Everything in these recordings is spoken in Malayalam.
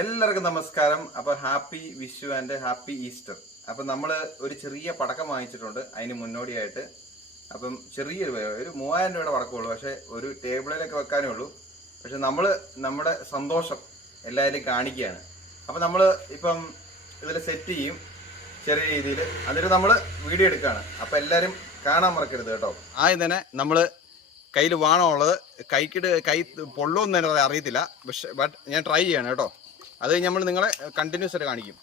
എല്ലാവർക്കും നമസ്കാരം. അപ്പോൾ happy Vishu and happy Easter. അപ്പം നമ്മൾ ഒരു ചെറിയ പടക്കം വാങ്ങിച്ചിട്ടുണ്ട് അതിന് മുന്നോടിയായിട്ട്. അപ്പം ചെറിയൊരു 3000 രൂപയുടെ പടക്കമുള്ളൂ, പക്ഷേ ഒരു ടേബിളിലൊക്കെ വെക്കാനേ ഉള്ളൂ. പക്ഷെ നമ്മൾ നമ്മുടെ സന്തോഷം എല്ലാവരും കാണിക്കുകയാണ്. അപ്പം നമ്മൾ ഇപ്പം ഇതിൽ സെറ്റ് ചെയ്യും ചെറിയ രീതിയിൽ, എന്നിട്ട് നമ്മൾ വീഡിയോ എടുക്കുകയാണ്. അപ്പം എല്ലാവരും കാണാൻ മറക്കരുത് കേട്ടോ. ആദ്യം തന്നെ നമ്മൾ കയ്യിൽ വാണമുള്ളത് കൈ പൊള്ളുമെന്ന് തന്നെ അറിയത്തില്ല, പക്ഷെ ഞാൻ ട്രൈ ചെയ്യാണ് കേട്ടോ. അത് നമ്മൾ നിങ്ങളെ കണ്ടിന്യൂസ് ആയിട്ട് കാണിക്കും.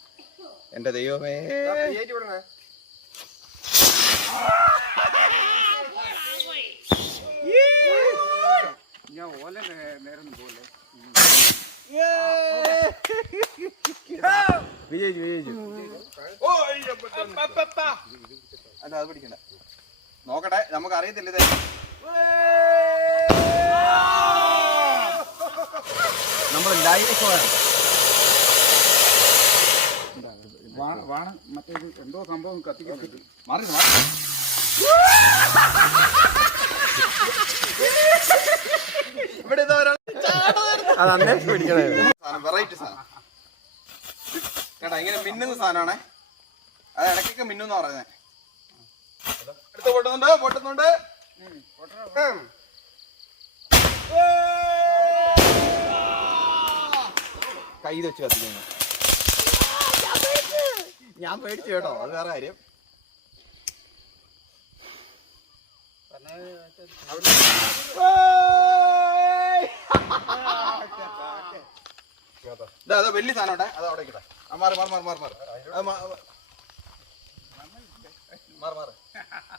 എൻ്റെ ദൈവമേ, അല്ല അത് പിടിക്കണ്ട, നോക്കട്ടെ, നമുക്ക് അറിയത്തില്ല ഇത്. നമ്മൾ ലൈവ് ഷോയാണ്. മറ്റേ എന്തോ സംഭവം കത്തിക്കുന്നുണ്ട്. മാറി ഇവിടെ വെറൈറ്റി സാധനം കേട്ടാ, ഇങ്ങനെ മിന്നുന്ന സാധനമാണേ. അത് ഇടയ്ക്കൊക്കെ മിന്നുന്ന പറയുന്നേ. എടുത്ത് പൊട്ടുന്നുണ്ട്. കൈ വെച്ച് കത്തിക്കുന്നു. ഞാൻ പേടിച്ചു കേട്ടോ, അത് വേറെ കാര്യം. അതെ വലിയ സാധനം, അത് അവിടെ കിട്ടാ. മാറി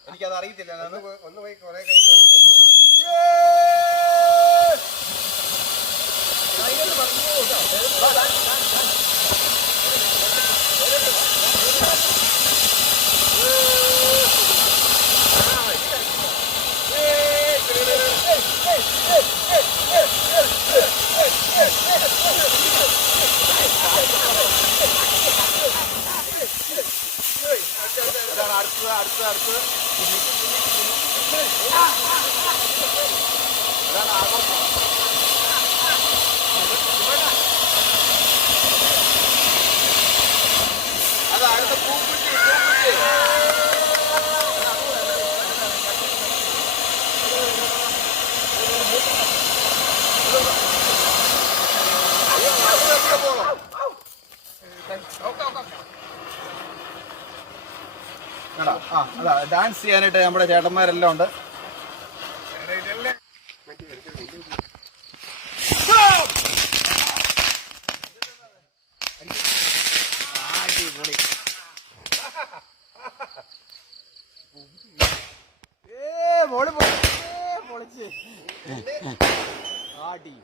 എനിക്കത് അറിയത്തില്ല. ഒന്ന് പോയി കുറെ അടുത്ത് അതാണ് ആഘോഷം. അത് അടുത്ത പൂക്കുറ്റി. അതാ ഡാൻസ് ചെയ്യാനായിട്ട് നമ്മുടെ ചേട്ടന്മാരെല്ലാം ഉണ്ട്. പൊളിച്ച് ആടി.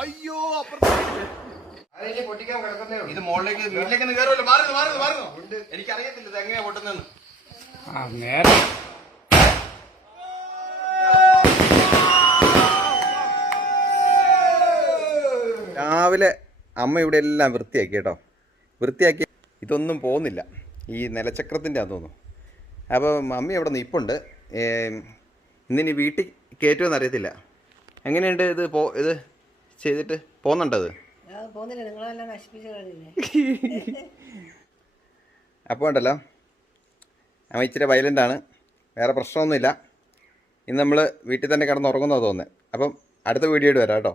അയ്യോ, പൊട്ടിക്കാൻ കിടക്കുന്നേ. ഇത് മുകളിലേക്ക് വീട്ടിലേക്ക് കയറുമല്ലോ. മാറുന്നു. എനിക്കറിയത്തില്ല ഇത് എങ്ങനെയാ പൊട്ടുന്നെന്ന്. രാവിലെ അമ്മ ഇവിടെ എല്ലാം വൃത്തിയാക്കി കേട്ടോ. വൃത്തിയാക്കി ഇതൊന്നും പോകുന്നില്ല, ഈ നിലച്ചക്രത്തിൻ്റെ ആണെന്ന് തോന്നുന്നു. അപ്പോൾ മമ്മി അവിടെ നിൽപ്പുണ്ട്. ഇന്നിനി വീട്ടിൽ കയറ്റുമെന്ന് അറിയത്തില്ല. എങ്ങനെയുണ്ട് ഇത് ഇത് ചെയ്തിട്ട് പോകുന്നുണ്ടത്? അപ്പോൾ ഉണ്ടല്ലോ, അമ്മ ഇച്ചിരി വയലൻ്റാണ്, വേറെ പ്രശ്നമൊന്നുമില്ല. ഇന്ന് നമ്മൾ വീട്ടിൽ തന്നെ കിടന്നുറങ്ങുന്നതാണ് തോന്നുന്നത്. അപ്പം അടുത്ത വീഡിയോയിട്ട് വരാം കേട്ടോ.